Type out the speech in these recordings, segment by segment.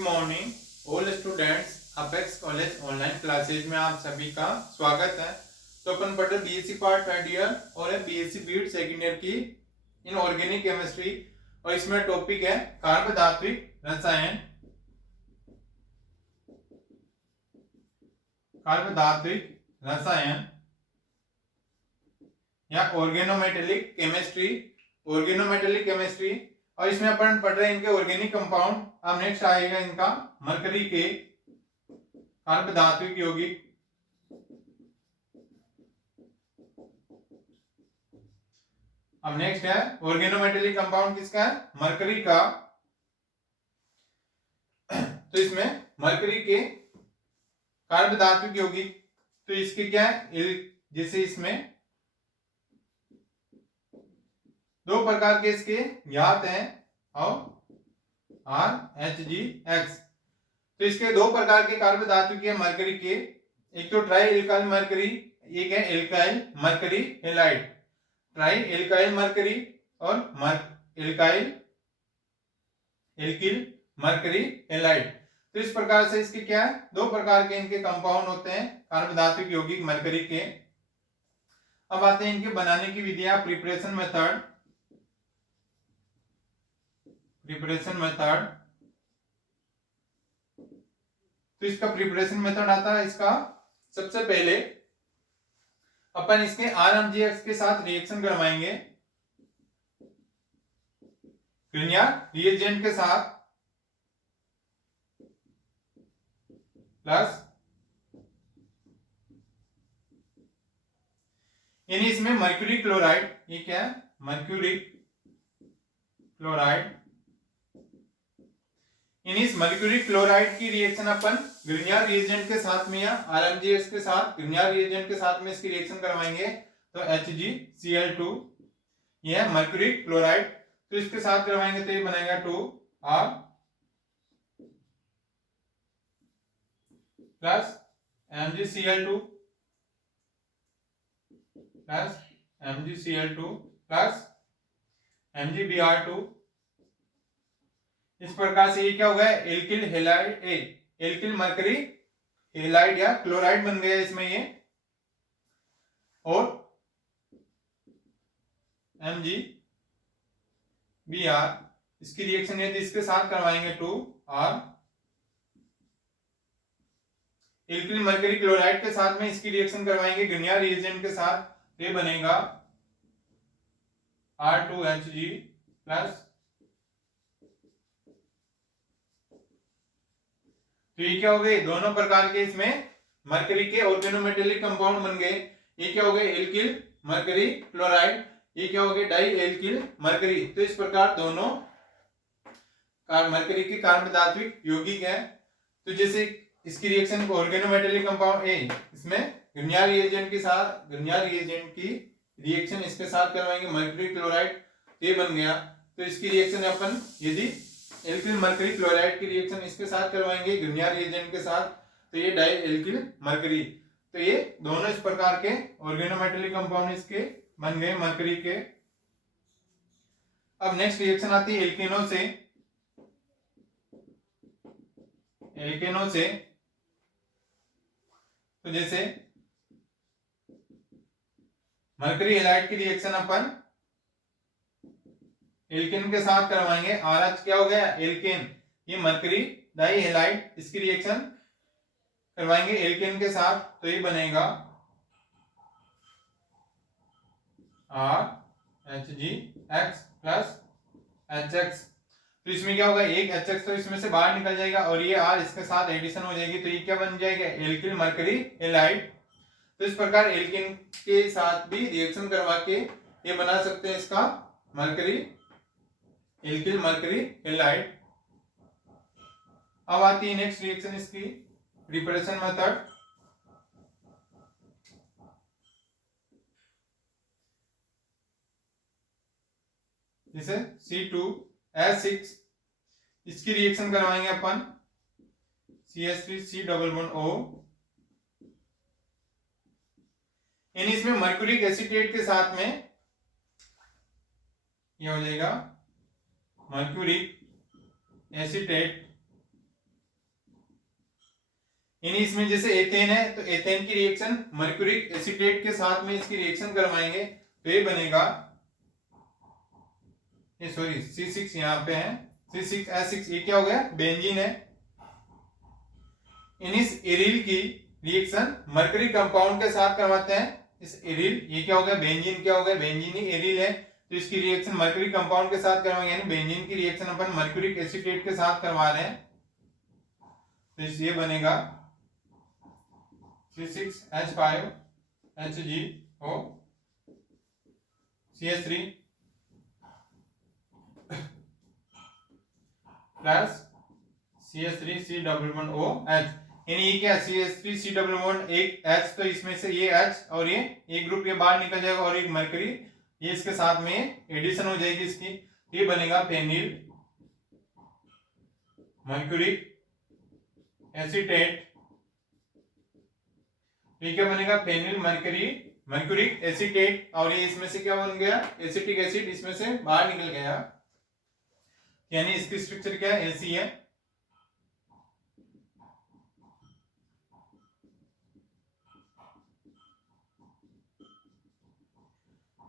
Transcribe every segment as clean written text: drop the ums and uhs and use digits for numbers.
Morning all students. Apex college online classes में आप सभी का स्वागत है। तो अपन पढ़ रहे बीएससी पार्ट थर्ड ईयर और है बीएससी बीएड सेकेंड ईयर की इन ऑर्गेनिक केमिस्ट्री, और इसमें टॉपिक है कार्बधात्विक रसायन। कार्बधात्विक रसायन या ऑर्गेनोमेटेलिक केमिस्ट्री। ऑर्गेनोमेटेलिक केमिस्ट्री, और इसमें अपन पढ़ रहे हैं इनके ऑर्गेनिक कंपाउंड। अब नेक्स्ट आएगा इनका मरकरी के कार्बधात्विक यौगिक। अब नेक्स्ट है ऑर्गेनोमेटेलिक कंपाउंड किसका है, मरकरी का। तो इसमें मरकरी के कार्बधात्विक यौगिक, तो इसके क्या है, जैसे इसमें दो प्रकार के इसके ज्ञात हैं और RHGX। तो इसके दो प्रकार के कार्बधात्विक है मरकरी के, एक तो ट्राई एल्काइल मरकरी, एक है alkyl mercury halide. Try alkyl mercury और एल्काइल एल्किल मरकरी हैलाइड। तो इस प्रकार से इसके क्या है, दो प्रकार के इनके कंपाउंड होते हैं कार्बधात्विक यौगिक मरकरी के। अब आते हैं इनके बनाने की विधियां, प्रिपरेशन मेथड। प्रिपरेशन मेथड, तो इसका प्रिपरेशन मेथड आता है इसका, सबसे पहले अपन इसके RMGX के साथ रिएक्शन करवाएंगे ग्रिग्नार्ड रिएजेंट के साथ, प्लस यानी इसमें मर्क्यूरी क्लोराइड, ये क्या है, मर्क्यूरी क्लोराइड। इस मर्क्यूरी क्लोराइड की रिएक्शन अपन ग्रिग्नार्ड रिएजेंट के साथ में या RMGX के साथ, ग्रिग्नार्ड रिएजेंट के साथ में इसकी रिएक्शन करवाएंगे। तो HgCl2 यह है मर्क्यूरी क्लोराइड, तो इसके साथ करवाएंगे तो ये बनेगा 2R plus MgCl2 plus MgCl2 plus MgBr2। इस प्रकार से ये क्या हो गया, alkyl halide, alkyl mercury halide या क्लोराइड बन गया इसमें ये। और MgBr, इसकी रिएक्शन यदि इसके साथ करवाएंगे 2R एल्किल मरकरी क्लोराइड के साथ में इसकी रिएक्शन करवाएंगे ग्रिग्नार्ड रिएजेंट के साथ, तो ये बनेगा R2Hg प्लस, तो ये क्या हो गए, दोनों प्रकार के इसमें मरकरी के ऑर्गेनोमेटेलिक कंपाउंड बन गए। ये क्या हो गए, एल्किल मरकरी क्लोराइड, ये क्या हो गए, डाई एल्किल मरकरी। तो इस प्रकार दोनों मरकरी के कार्बधात्विक यौगिक है। तो जैसे इसकी रिएक्शन को ऑर्गेनोमेटेलिक कंपाउंड इसमें ग्रिग्नार्ड रिएजेंट के साथ, ग्रिग्नार्ड रिएजेंट की रिएक्शन इसके साथ करवाएंगे मर्क्यूरी क्लोराइड, ये बन गया। तो इसकी रिएक्शन अपन यदि एल्किल मरकरी क्लोराइड की रिएक्शन इसके साथ करवाएंगे ग्रिग्नार्ड रिएजेंट के साथ, तो ये डाई एल्किल मरकरी। तो ये दोनों इस प्रकार के ऑर्गेनोमेटेलिक कंपाउंड इसके बन गए मरकरी के। अब नेक्स्ट रिएक्शन आती है एल्केनो से। एल्केनो से, तो जैसे मरकरी हैलाइड की रिएक्शन अपन एल्केन के साथ करवाएंगे। RH क्या हो गया, एल्केन, ये मरकरी डाई हैलाइड, इसकी रिएक्शन करवाएंगे एल्केन के साथ, तो ये बनेगा RHgX प्लस HX। तो इसमें क्या होगा, एक HX तो इसमें से बाहर निकल जाएगा और ये R इसके साथ एडिशन हो जाएगी, तो ये क्या बन जाएगा, एल्किल मरकरी हैलाइड। तो इस प्रकार एल्केन के साथ भी रिएक्शन करवा के ये बना सकते हैं इसका मरकरी एल्किल मरकरी हैलाइड। अब आती है नेक्स्ट रिएक्शन इसकी प्रिपरेशन मेथड। जैसे C2H6, इसकी रिएक्शन करवाएंगे अपन CH3C डबल बॉन्ड O। इसमें मर्क्यूरिक एसीटेट के साथ में ये हो जाएगा मर्क्यूरिक एसीटेट यानी इसमें जैसे एथेन है तो एथेन की रिएक्शन मर्क्यूरिक एसीटेट के साथ में इसकी रिएक्शन करवाएंगे तो ये बनेगा, ये सॉरी C6 यहाँ पे है, C6H6, ये क्या हो गया, बेंजीन है। इन इस एरिल की रिएक्शन मर्करी कंपाउंड के साथ करवाते हैं। इस एरिल, ये क्या हो गया, बेंजीन, क्या हो गया, बेंजीन ही एरिल है, तो इसकी रिएक्शन मर्करी कंपाउंड के साथ करवाएंगे, यानी बेंजीन की रिएक्शन अपन मर्क्यूरिक एसीटेट के साथ करवा रहे हैं, तो ये बनेगा C6H5HgO CH3 प्लस CH3C11OH, यानी ये क्या, CH3C11 एक H, तो इसमें से ये H और ये एक ग्रुप ये बाहर निकल जाएगा और एक मरकरी ये इसके साथ में एडिशन हो जाएगी इसकी, ये बनेगा फेनिल मर्क्यूरिक एसीटेट। ये क्या बनेगा, फेनिल मर्क्यूरिक एसीटेट, और ये इसमें से क्या बन गया, एसिटिक एसिड इसमें से बाहर निकल गया, यानी इसकी स्ट्रक्चर क्या है, ऐसी है।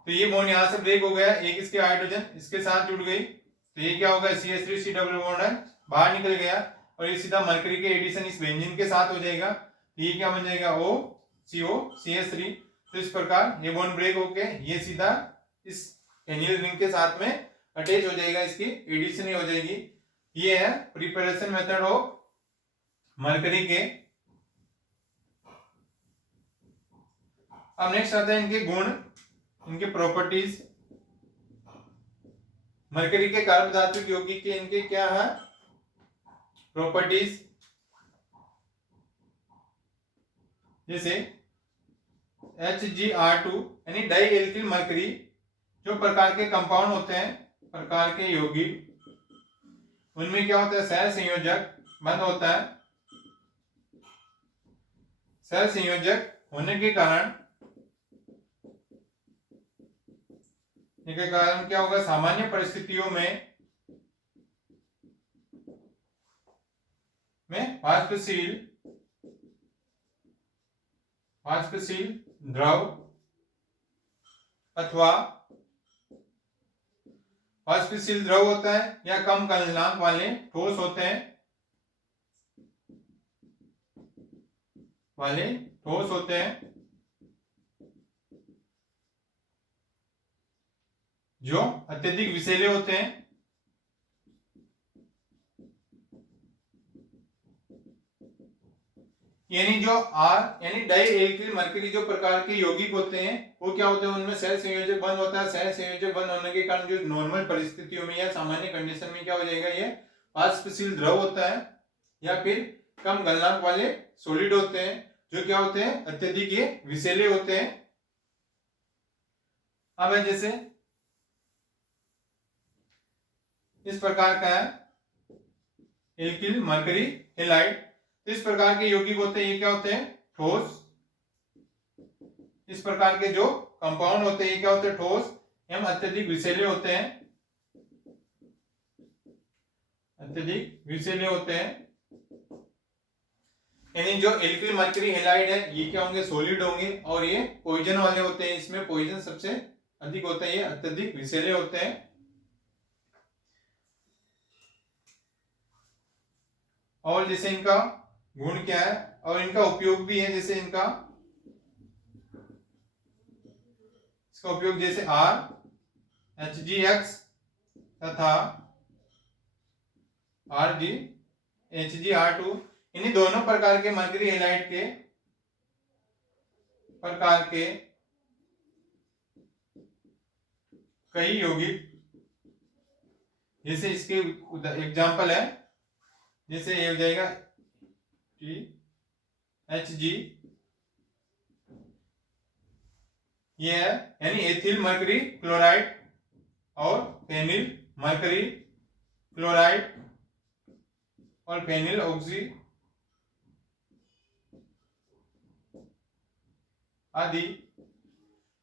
तो ये बॉन्ड यहां से ब्रेक हो गया, एक इसके हाइड्रोजन इसके साथ जुड़ गई, तो ये क्या होगा, CH3C डबल बॉन्ड है बाहर निकल गया, और ये सीधा मरकरी के एडिशन इस बेंजीन के साथ हो जाएगा, ये क्या बन जाएगा, OCO CH3। तो इस प्रकार ये बॉन्ड ब्रेक होके ये सीधा इस फेनिल रिंग के साथ में अटैच हो जाएगा, इसकी एडिशन ही हो जाएगी। ये है प्रिपरेशन मेथड ऑफ मरकरी के। अब नेक्स्ट आता है इनके गुण, इनके प्रॉपर्टीज। मरकरी के कार्बन धातु यौगिक के इनके क्या है प्रॉपर्टीज, जैसे Hgr2 यानी डाई एल्किल मरकरी, जो प्रकार के कंपाउंड होते हैं, प्रकार के यौगिक, उनमें क्या होता है, सह संयोजक बंद होता है। सह संयोजक होने के कारण इसके कारण क्या होगा, सामान्य परिस्थितियों में वाष्पशील द्रव अथवा वाष्पशील द्रव होता है या कम गलनांक वाले ठोस होते हैं, जो अत्यधिक विषैले होते हैं, यानी जो R यानी डाई एल्किल मरकरी जो प्रकार के यौगिक होते हैं वो क्या होते हैं, उनमें सह संयोजक बंद होता है। सह संयोजक बंद होने के कारण जो नॉर्मल परिस्थितियों में या सामान्य कंडीशन में क्या हो जाएगा, ये वाष्पशील द्रव होता है या फिर कम गलनांक वाले सॉलिड होते हैं, जो क्या होते हैं, अत्यधिक ये विषैले होते हैं। अब है जैसे इस प्रकार का है एल्किल मरकरी हैलाइड, तो इस प्रकार के यौगिक होते हैं, ये क्या होते हैं, ठोस। इस प्रकार के जो कंपाउंड होते हैं ये क्या होते हैं, ठोस एवं अत्यधिक विषैले होते हैं, यानी जो एल्किल मरकरी हैलाइड है ये क्या होंगे, सॉलिड होंगे, और ये पॉइजन वाले होते हैं, इसमें पॉइजन सबसे अधिक होता है, ये अत्यधिक विषैले होते हैं। और जैसे इनका गुण क्या है और इनका उपयोग भी है, जैसे इसका उपयोग जैसे RHgX तथा HgR2, इन्हीं दोनों प्रकार के मरकरी हैलाइड के प्रकार के कई यौगिक, जैसे इसके एग्जाम्पल है, जैसे ये हो जाएगा HG, ये है यानी एथिल मरकरी क्लोराइड और फेनिल मरकरी क्लोराइड और फेनिल ऑक्सी आदि,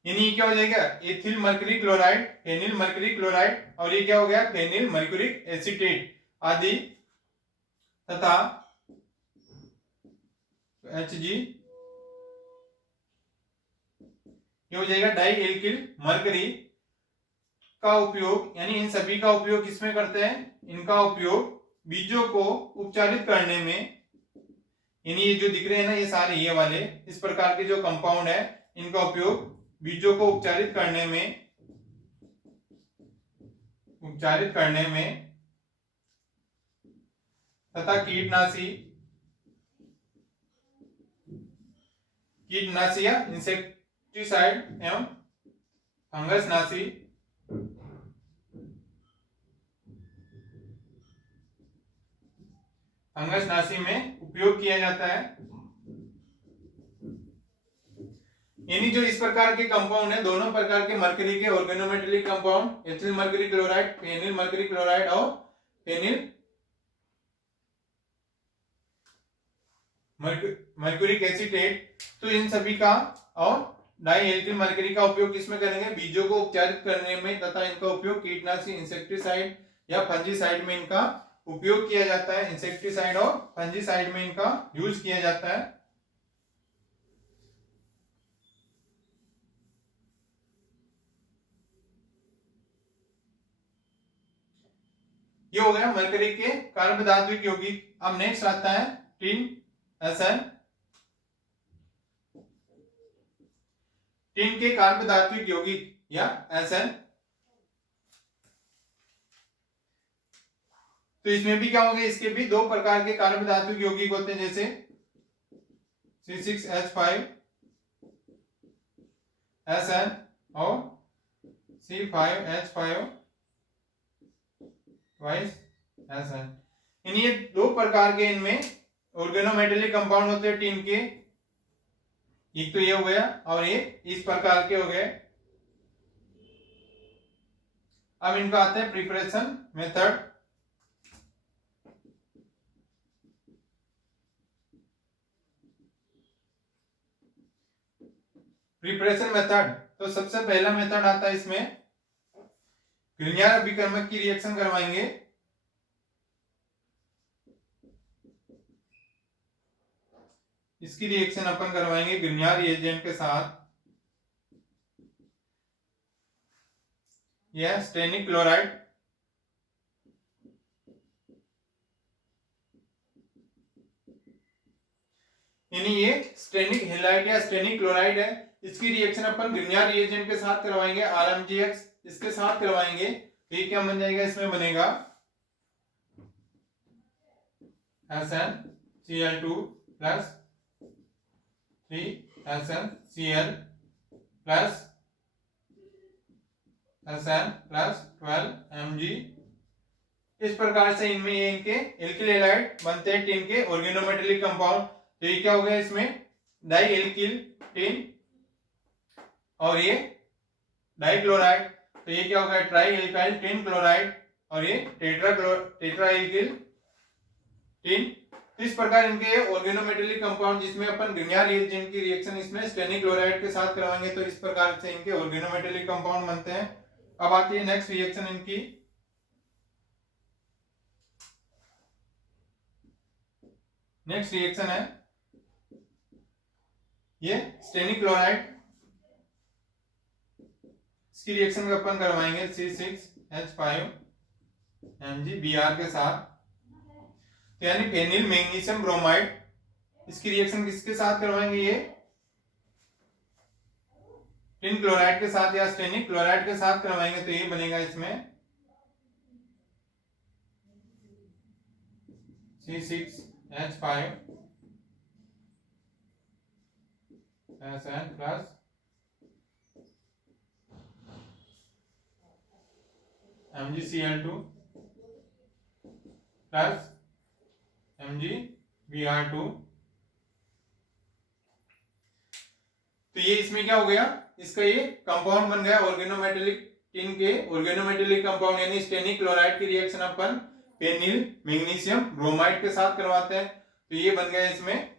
यानी क्या हो जाएगा, ethyl mercury chloride, phenyl mercury chloride, और ये क्या हो गया, फेनिल मर्क्यूरिक एसीटेट आदि, तथा Hg, ये हो जाएगा डाई एल्किल मरकरी का उपयोग, यानी इन सभी का उपयोग किसमें करते हैं, इनका उपयोग बीजों को उपचारित करने में, यानी ये जो दिख रहे हैं ना ये सारे ये वाले इस प्रकार के जो कंपाउंड है इनका उपयोग बीजों को उपचारित करने में तथा कीटनाशी या इंसेक्टिसाइड एवं फंगसनाशी में उपयोग किया जाता है। यानी जो इस प्रकार के कंपाउंड है, दोनों प्रकार के मरकरी के organometallic compound, ethyl mercury chloride, phenyl mercury chloride और फेनिल मर्क्यूरिक एसीटेट, तो इन सभी का और डाई एल्किल मरकरी का उपयोग किसमें करेंगे, बीजों को उपचारित करने में तथा इनका उपयोग कीटनाशी इंसेक्टिसाइड या फंजीसाइड में इनका उपयोग किया जाता है। इंसेक्टिसाइड और फंजीसाइड में इनका यूज किया जाता है। ये हो गया मरकरी के कार्बधात्विक यौगिक। अब नेक्स्ट आता है टिन एसएन। टिन के कार्बधात्विक यौगिक या एसएन, तो इसमें भी क्या होंगे, इसके भी दो प्रकार के कार्बधात्विक यौगिक होते हैं, जैसे C6H5 SN और C5H5 SN। ये दो प्रकार के इनमें ऑर्गेनोमेटेलिक कंपाउंड होते हैं टिन के। एक तो ये हो गया और ये इस प्रकार के हो गए। अब इनका आता है प्रिपरेशन मेथड। प्रिपरेशन मेथड, तो सबसे पहला मेथड आता है इसमें ग्रिग्नार्ड अभिकर्मक की रिएक्शन करवाएंगे। इसकी रिएक्शन अपन करवाएंगे ग्रिग्नार्ड रिएजेंट के साथ, यह स्टेनिक क्लोराइड, यानी ये स्टेनिक हेलाइड या स्टेनिक क्लोराइड है। इसकी रिएक्शन अपन ग्रिग्नार्ड रिएजेंट के साथ करवाएंगे, RmGx इसके साथ करवाएंगे, तो ये क्या बन जाएगा, इसमें बनेगा SnCl2 plus 3SnCl plus Sn plus 12Mg। इस प्रकार से इनमें ये इनके एल्किल हैलाइड बनते हैं टिन के ऑर्गेनोमेटेलिक कंपाउंड। तो ये क्या हो गया, इसमें डाई एल्किल टिन और ये डाइक्लोराइड, तो ये क्या हो गया, ट्राई एल्काइल टिन क्लोराइड और ये टेट्रा एल्किल टिन। तो इस प्रकार इनके ऑर्गेनोमेटेलिक कंपाउंड जिसमें अपन ग्रिग्नार्ड रिएजेंट की रिएक्शन इसमें स्टेनिक क्लोराइड के साथ करवाएंगे, तो इस प्रकार से इनके ऑर्गेनोमेटेलिक कंपाउंड बनते हैं। अब आती है नेक्स्ट रिएक्शन इनकी, नेक्स्ट रिएक्शन है ये स्टेनिक क्लोराइड। इसकी रिएक्शन अपन करवाएंगे C6H5MgBr के साथ, तो यानी फेनिल मैग्नीशियम ब्रोमाइड। इसकी रिएक्शन किसके साथ करवाएंगे, ये टिन क्लोराइड के साथ या स्टेनिक क्लोराइड के साथ करवाएंगे, तो ये बनेगा इसमें C6H5 SN plus MgCl2 plus MgBr2। तो ये इसमें क्या हो गया, इसका ये कंपाउंड बन गया ऑर्गेनोमेटेलिक टिन के ऑर्गेनोमेटेलिक कंपाउंड, यानी स्टेनिक क्लोराइड की रिएक्शन अपन फेनिल मैग्नीशियम ब्रोमाइड के साथ करवाते हैं, तो ये बन गया इसमें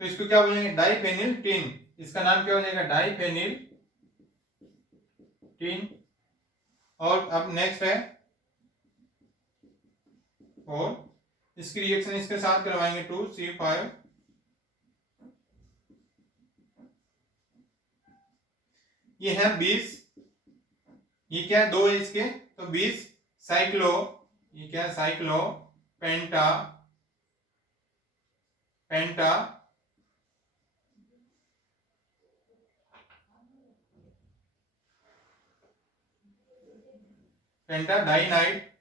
तो इसको क्या बोलेंगे, डाइफेनिल टिन। इसका नाम क्या हो जाएगा, डाइफेनिल टिन। और अब नेक्स्ट है और इसकी रिएक्शन इसके साथ करवाएंगे 2C5, ये है 20, ये क्या है 2 है इसके, तो 20 साइक्लो, ये क्या है साइक्लो पेंटा पेंटा पेंटा डाइनाइट,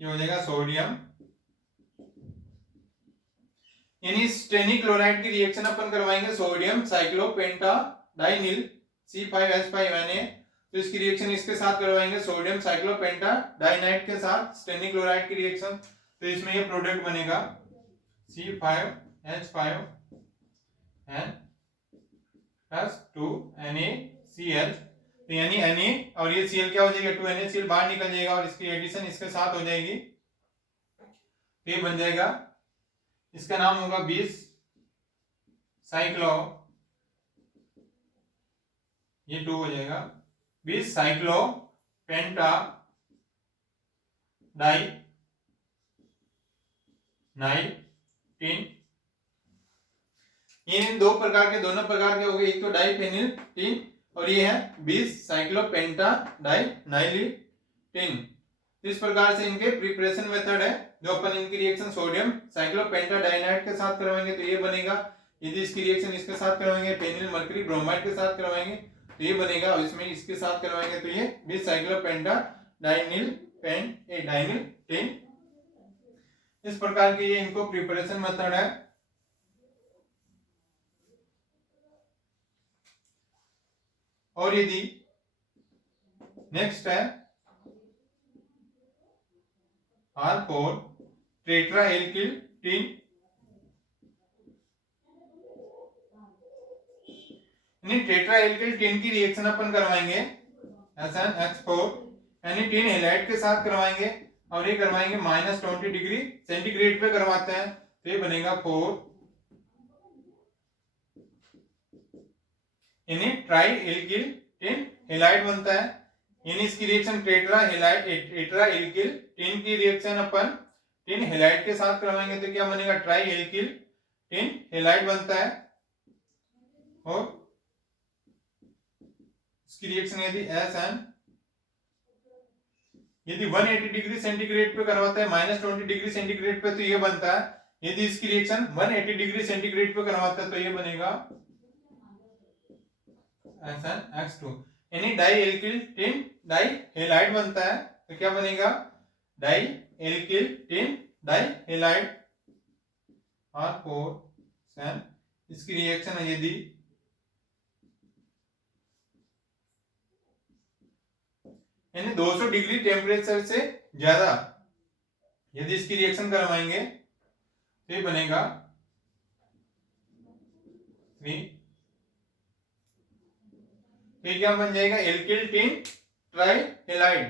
ये हो जाएगा सोडियम। यानी स्टेनिक क्लोराइड की रिएक्शन अपन करवाएंगे सोडियम साइक्लोपेंटा डाइनिल C5H5Na, तो इसकी रिएक्शन इसके साथ करवाएंगे सोडियम साइक्लोपेंटा डाइनाइट के साथ स्टेनिक क्लोराइड की रिएक्शन, तो इसमें ये प्रोडक्ट बनेगा C5H5 2NaCl, तो यानी Na और ये Cl क्या हो जाएगा 2NaCl बाहर निकल जाएगा और इसकी एडिशन इसके साथ हो जाएगी, तो ये बन जाएगा, इसका नाम होगा 20 साइक्लो, ये 2 हो जाएगा 20 साइक्लो पेंटा डाई नाइट्रीन। इन दो प्रकार के, दोनों प्रकार के हो गए, एक तो डाइफेनिलटीन और ये है 20 साइक्लोपेंटा डाइनाइलिटीन। इस प्रकार से इनके प्रिपरेशन मेथड है, जो अपन इनकी रिएक्शन सोडियम साइक्लोपेंटा डाइनाइट के साथ करवाएंगे तो ये बनेगा, यदि इसकी रिएक्शन इसके साथ करवाएंगे फेनिल मर्करी ब्रोमाइड के साथ करवाएंगे तो ये बनेगा, और इसमें इसके साथ करवाएंगे तो ये 20 साइक्लोपेंटा डाइनिलटीन। इस प्रकार के ये इनको प्रिपरेशन मेथड है। और यदि नेक्स्ट है R4 tetra alkyl tin, tetra alkyl tin की रिएक्शन अपन करवाएंगे SnH4 यानी टीन हैलाइड के साथ करवाएंगे, और ये करवाएंगे -20 डिग्री सेंटीग्रेड पे करवाते हैं, तो ये बनेगा 4 यानी ट्राई एल्किल टीन हैलाइड बनता है। यानी इसकी रिएक्शन टेट्रा एल्किल टीन की रिएक्शन अपन टीन हैलाइड के साथ करवाएंगे तो क्या बनेगा, ट्राई एल्किल टीन हैलाइड बनता है। और इसकी रिएक्शन यदि 180 डिग्री सेंटीग्रेड पे करवाता है -20 डिग्री सेंटीग्रेड पे तो ये बनता है, यदि इसकी रिएक्शन 180 डिग्री सेंटीग्रेड पे करवाता है तो ये बनेगा SnX2 यानी di alkyl tin di halide बनता है, तो क्या बनेगा di alkyl tin di halide R4। इसकी रिएक्शन है यदि यानी 200 डिग्री टेम्परेचर से ज्यादा यदि इसकी रिएक्शन करवाएंगे तो ये बनेगा 3, तो क्या बन जाएगा एल्किल टीन ट्राई हैलाइड।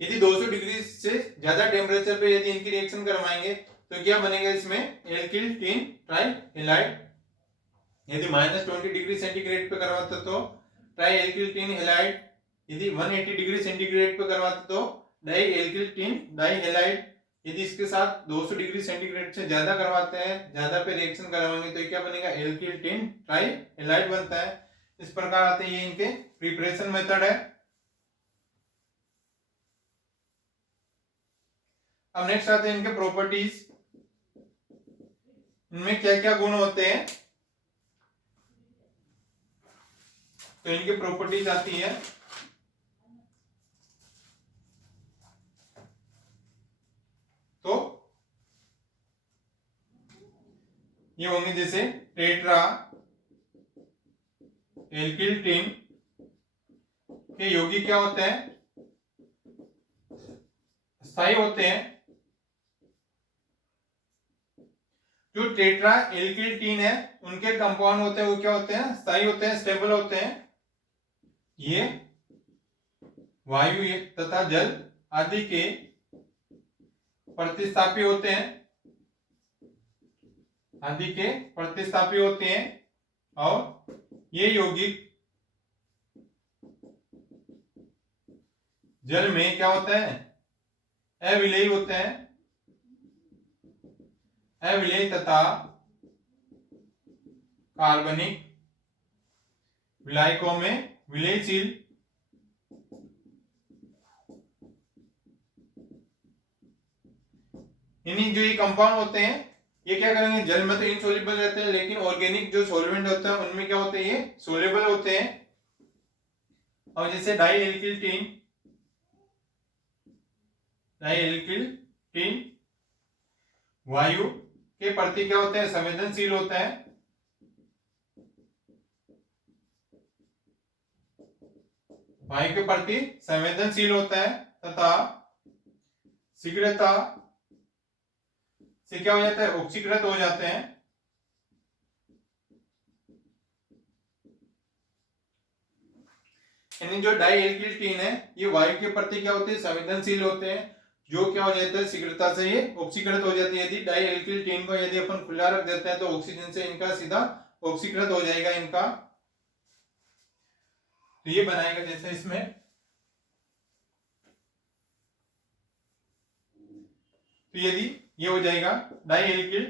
यदि 200 डिग्री से ज्यादा टेम्परेचर पे यदि इनकी रिएक्शन करवाएंगे तो क्या बनेगा इसमें एल्किल टीन ट्राई हैलाइड। यदि -20 डिग्री सेंटीग्रेड पे करवाते तो ट्राई एल्किल टीन हैलाइड, यदि 180 डिग्री सेंटीग्रेड पे करवाते तो di alkyl tin di halide, यदि इसके साथ 200 डिग्री सेंटीग्रेड से ज्यादा करवाते हैं, ज्यादा पे रिएक्शन करवाएंगे तो क्या बनेगा एल्किल टीन ट्राई हैलाइड बनता है। इस प्रकार आते हैं ये इनके प्रिपरेशन मेथड है। अब नेक्स्ट आते हैं इनके प्रॉपर्टीज, इनमें क्या क्या गुण होते हैं, तो इनकी प्रॉपर्टीज आती है। तो ये होंगे जैसे टेट्रा एल्किल टीन के यौगिक क्या होते हैं, स्थायी होते हैं। जो टेट्रा एल्किल टीन है उनके कंपाउंड होते हैं वो क्या होते हैं, स्थायी होते हैं, स्टेबल होते हैं। ये वायु तथा जल आदि के प्रतिस्थापी होते हैं। आदि के प्रतिस्थापी होते हैं और ये यौगिक जल में क्या होता है, अविलेयी होते हैं, अविलेयी तथा कार्बनिक विलायकों में विलयशील। यानी जो ये कंपाउंड होते हैं ये क्या करेंगे, जल में तो इनसोल्युबल रहते हैं, लेकिन ऑर्गेनिक जो सॉल्वेंट होता है उनमें क्या होते हैं, ये सोल्युबल होते हैं। और जैसे डाई एल्किल टीन वायु के प्रति क्या होता है, संवेदनशील होता है। वायु के प्रति संवेदनशील होता है तथा शीघ्रता से क्या हो जाता है, ऑक्सीकृत हो जाते हैं। यानी जो डाई एल्किल टीन है ये वायु के प्रति क्या होते हैं, संवेदनशील होते हैं, जो क्या हो जाता है, शीघ्रता से ये ऑक्सीकृत हो जाती है। यदि डाई एल्किल टीन को यदि अपन खुला रख देते हैं तो ऑक्सीजन से इनका सीधा ऑक्सीकृत हो जाएगा इनका। तो ये बनाएगा जैसे इसमें, तो यदि ये हो जाएगा डाई एल्किल,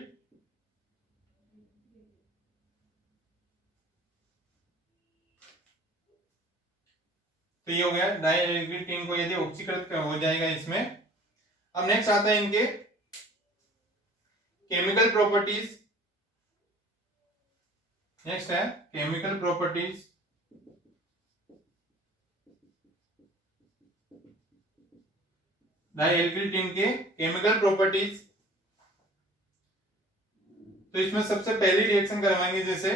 तो ये हो गया डाई एल्किल टीन को यदि ऑक्सीकृत हो जाएगा इसमें। अब नेक्स्ट आता है इनके केमिकल प्रॉपर्टीज। नेक्स्ट है chemical properties. Di alkyl tin के केमिकल प्रॉपर्टीज, तो इसमें सबसे पहली रिएक्शन करवाएंगे जैसे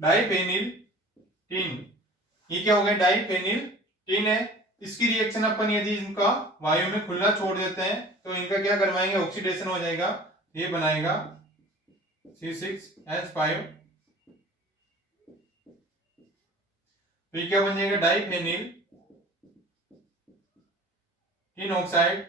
डाइफेनिल टीन। ये क्या हो गया, डाइफेनिल टीन है। इसकी रिएक्शन अपन यदि इनका वायु में खुला छोड़ देते हैं तो इनका क्या करवाएंगे, ऑक्सीडेशन हो जाएगा। ये बनाएगा C6H5। तो ये क्या बन जाएगा, डाइफेनिल टीन ऑक्साइड।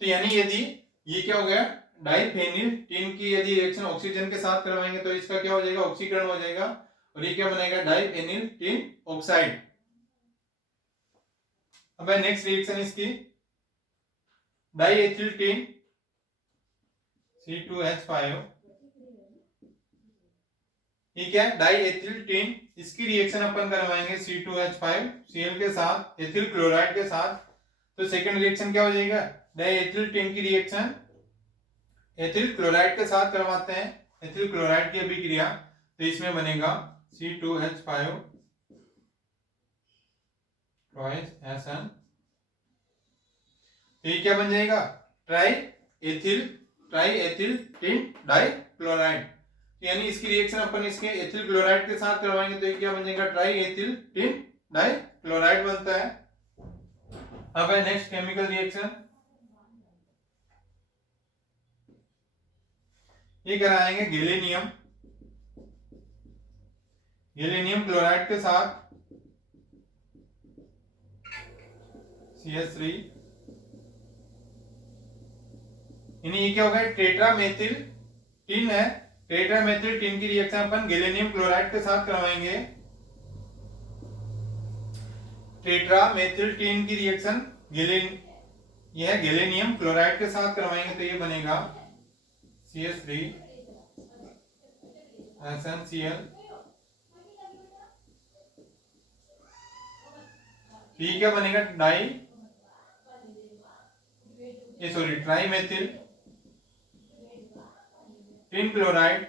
तो यानी यदि ये क्या हो गया, डाइफेनिल टीन की यदि रिएक्शन ऑक्सीजन के साथ करवाएंगे तो इसका क्या हो जाएगा, ऑक्सीकरण हो जाएगा और ये क्या बनेगा, डाइफेनिल टीन ऑक्साइड। अब है नेक्स्ट रिएक्शन इसकी डाइएथिल टीन C2H5। ये क्या है, डाइएथिल टीन। इसकी रिएक्शन अपन करवाएंगे C2H5Cl के साथ एथिल क्लोराइड के साथ। तो सेकंड रिएक्शन क्या हो जाएगा, डाइएथिल टीन की रिएक्शन एथिल क्लोराइड के साथ करवाते हैं, एथिल क्लोराइड की अभिक्रिया। तो इसमें बनेगा C2H5 SN। तो ये क्या बन जाएगा, ट्राई एथिल टीन डाइक्लोराइड। यानी इसकी रिएक्शन अपन इसके एथिल क्लोराइड के साथ करवाएंगे तो ये क्या बन जाएगा, ट्राई एथिल टीन डाइक्लोराइड बनता है। अब है नेक्स्ट केमिकल रिएक्शन, ये कराएंगे गैलेनियम क्लोराइड के साथ CH3। यानी ये क्या होगा, टेट्रामेथिल टीन है। टेट्रामेथिल टीन की रिएक्शन अपन गैलेनियम क्लोराइड के साथ करवाएंगे। टेट्रामेथिल टीन की रिएक्शन यह गैलेनियम क्लोराइड के साथ करवाएंगे तो ये बनेगा CH3 SnCl। ये क्या बनेगा, ट्राइमेथिल टीन क्लोराइड।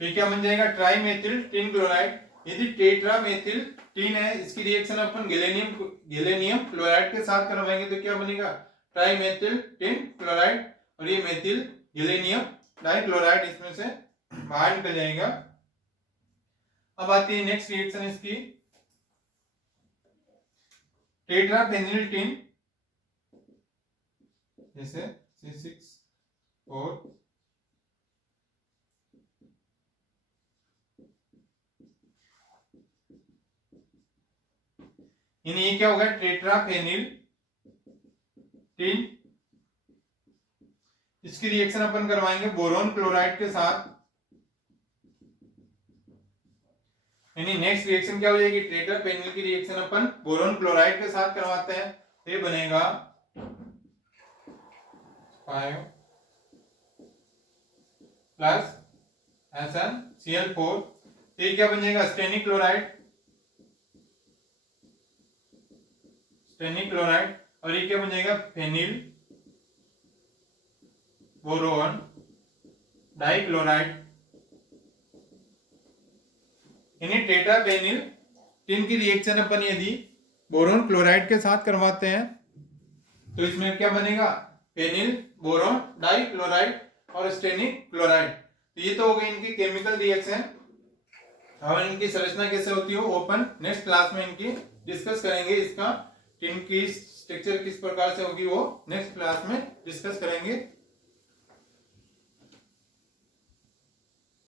तो क्या बन जाएगा, ट्राइमेथिल टीन क्लोराइड। यदि टेट्रामेथिल टीन है, इसकी रिएक्शन अपन गैलेनियम क्लोराइड के साथ करवाएंगे तो क्या बनेगा, ट्राइमेथिल टीन क्लोराइड। और ये मेथिल गैलेनियम डाइक्लोराइड इसमें से बाहर निकल जाएगा। अब आती है नेक्स्ट रिएक्शन इसकी टेट्राफेनिल टीन, जैसे C6 यानी ये क्या होगा, टेट्राफेनिल टिन। इसकी रिएक्शन अपन करवाएंगे बोरोन क्लोराइड के साथ, यानी नेक्स्ट रिएक्शन क्या हो जाएगी, टेट्राफेनिल की रिएक्शन अपन बोरोन क्लोराइड के साथ करवाते हैं, तो ये बनेगा 5 प्लस SnCl4। ये क्या बन जाएगा, स्टेनिक क्लोराइड, स्टेनिक क्लोराइड। और ये क्या बन जाएगा, फेनिल बोरोन डाइक्लोराइड। यानी टेट्राफेनिल टिन की रिएक्शन अपन यदि बोरोन क्लोराइड के साथ करवाते हैं तो इसमें क्या बनेगा, फेनिल बोरोन डाइक्लोराइड और स्टेनिक क्लोराइड। तो ये तो हो गई इनकी केमिकल रिएक्शन। अब इनकी संरचना कैसे होती है वो अपन नेक्स्ट क्लास में इनकी डिस्कस करेंगे। इसका टिन की स्ट्रक्चर किस प्रकार से होगी वो नेक्स्ट क्लास में डिस्कस करेंगे।